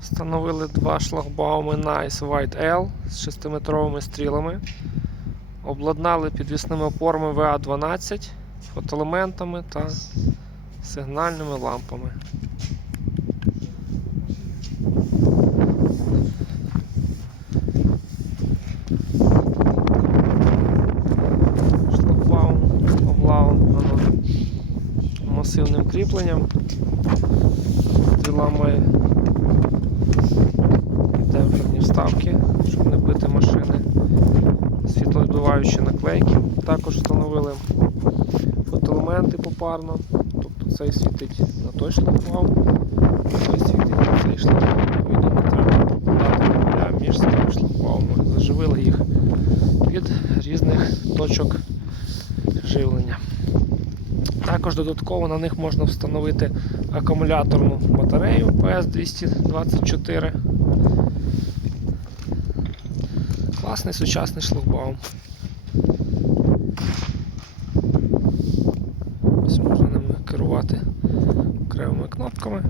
Встановили два шлагбауми Nice White L з 6-метровими стрілами. Обладнали підвісними опорами VA12, фотоелементами та сигнальними лампами. Шлагбаум обладнано масивним кріпленням. Має демпферні вставки, щоб не бити машини. Світловідбиваючі наклейки. Також встановили фотоелементи попарно. Тобто цей світить на той шлагбаум, той світить на цей шлагбаум. Відповідно, треба прокладати між цими шлагбаумами. Заживили їх від різних точок живлення. Також додатково на них можна встановити акумуляторну батарею PS224. Класний сучасний шлагбаум. Ось можна ними керувати окремими кнопками.